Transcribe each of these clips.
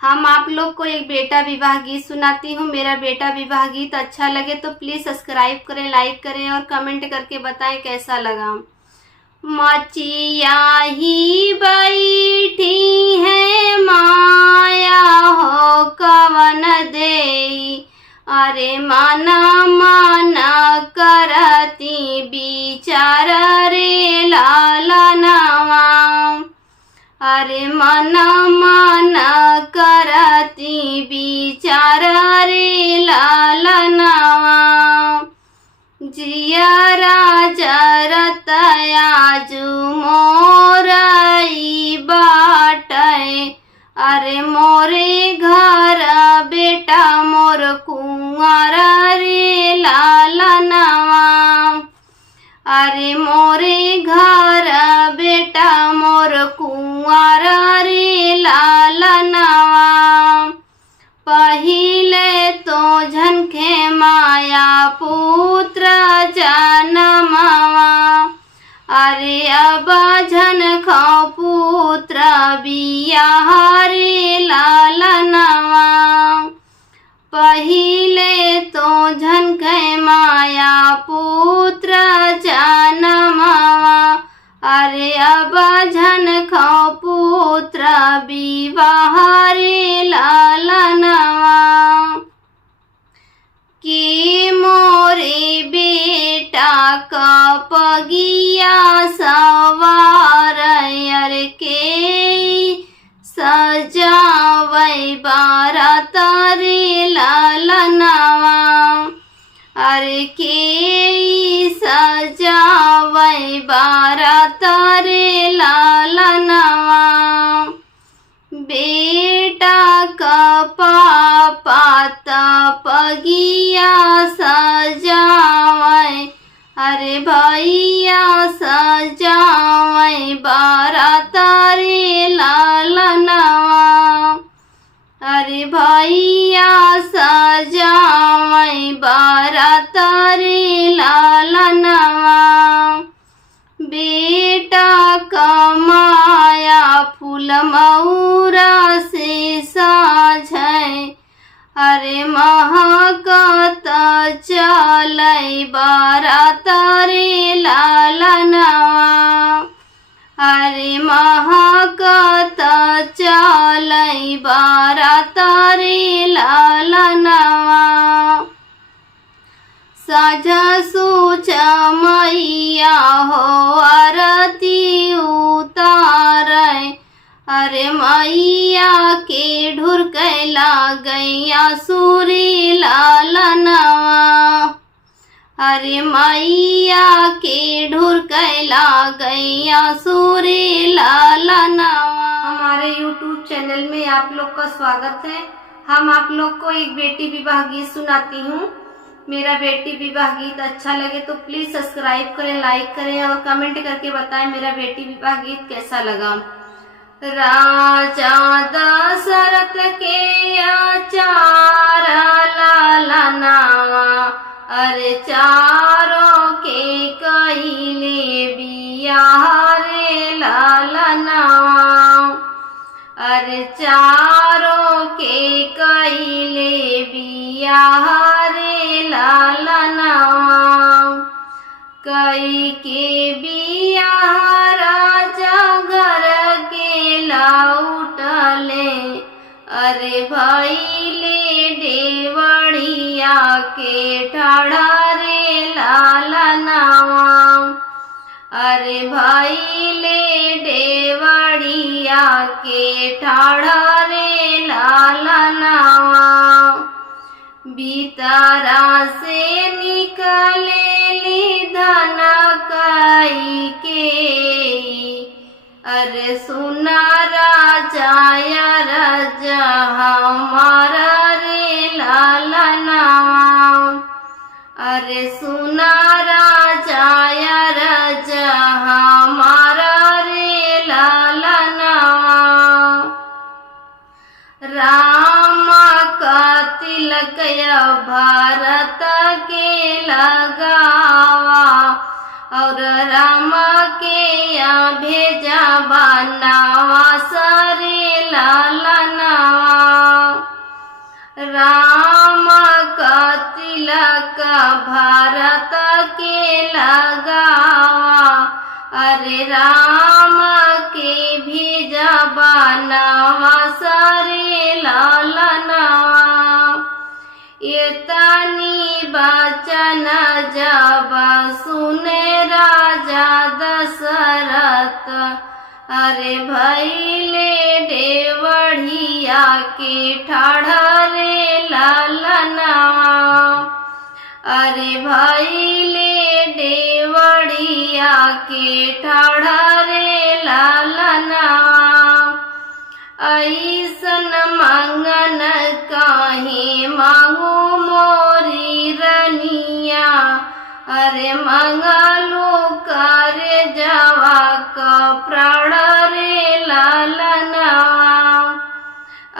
हम आप लोग को एक बेटा विवाह गीत सुनाती हूँ। मेरा बेटा विवाह गीत अच्छा लगे तो प्लीज़ सब्सक्राइब करें, लाइक करें और कमेंट करके बताएं कैसा लगा। मचिया ही बैठी है माया हो कवन देई, अरे माना माना करती बिचार रे लालनवा, अरे मना मना करती बिचार रे लालनवा, जिया राजा रतयाजू मोरई बाटे, अरे मोरे घर बेटा मोर कुंवर रे लालनवा, अरे मोरे घर बेटा मोर कुंवर रे लालनवा, पहिले तो झनखे माया पुत्र जनमवा, अरे अब झनखो पुत्र बियाह रे लालनवा, पहिले तो झनखे माया पुत्र जनमवा, अरे अब झनखो पुत्र विवाह रे लालनवा, कि मोरे बेटा का पगिया सवार, अरे के सजावै बारात रे लालनवा, अरे के सजावै बारात रे लालनवा, बेटा का पापा पगिया सजावै, अरे भैया सजावै बारात रे लालनवा, अरे भैया सजावै बारात रे लालनवा, बेटा कमाया फूल मऊरा से साझै, अरे महकत चलै बारात रे लालनवा, अरे महकत चलै बारात रे लालनवा, साझा सूच मैया हो आरती उतारै, अरे मैया के ढुरकैला गैया सूरी लालनवा, अरे मैया के ढुरकैला गैया सूरी लालनवा। हमारे YouTube चैनल में आप लोग का स्वागत है। हम आप लोग को एक बेटी विवाह गीत सुनाती हूँ। मेरा बेटी विवाह गीत अच्छा लगे तो प्लीज सब्सक्राइब करें, लाइक करें और कमेंट करके बताएं मेरा बेटी विवाह गीत कैसा लगा। राजा दशरथ के आचार लालनवा, अरे चारों के कहिले बियाह रे लालनवा, अरे चारों के कहिले बियाह रे लालनवा, कई के बियाह राजा घर के लौटले, अरे भैले देवड़िया के ठाड़ा रे लालनवा, अरे भैले देवड़िया के ठाड़ा रे लालनवा, भीतरा से निकलेली धन कई के, अरे सुना राजा या राजा हमारा रे लालनवा, अरे सुना राजा या राजा हमारा रे लालनवा, राम का तिलक भारत के लगावा, और राम के यहाँ भेजा बनावा सरे लालनवा, लगावा, अरे राम के भेजा बनवा सारे लालनवा। इतनी बचन जब सुने राजा दशरथ, अरे भैले डेवढ़िया के ठाढ़रे लालनवा, अरे भैले डेवढ़िया के ठाढ़रे लालनवा। ऐसन मंगन काहे मांगू मोरी रनिया, अरे मंगलू कर जवा का प्राण रे लालनवा,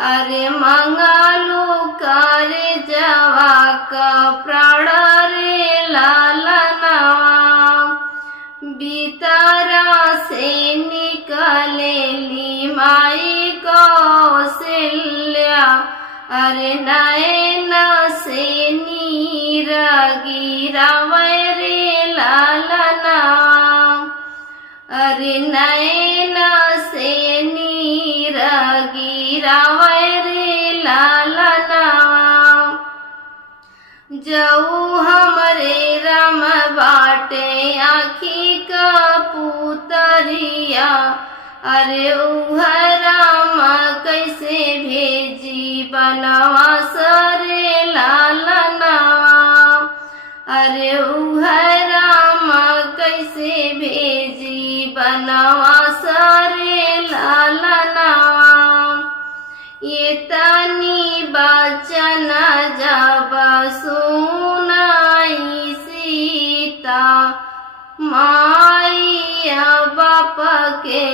अरे मंगलू कर जवा का प्राण रे लालनवा। भीतरा से निकलेली माई कौशल्या, अरे नयन से नीर गिरावे रे लालनवा, अरे नयन से नीर गिरावे रे लालनवा। जऊ हमरे राम बाटे आखी का पुतरिया, अरे उह राम कैसे भेजी बनवास रे लालनवा, अरे उह राम कैसे भेजी बनवास रे लालनवा। इतनी बचन जब सुनाई सीता, माई बाप के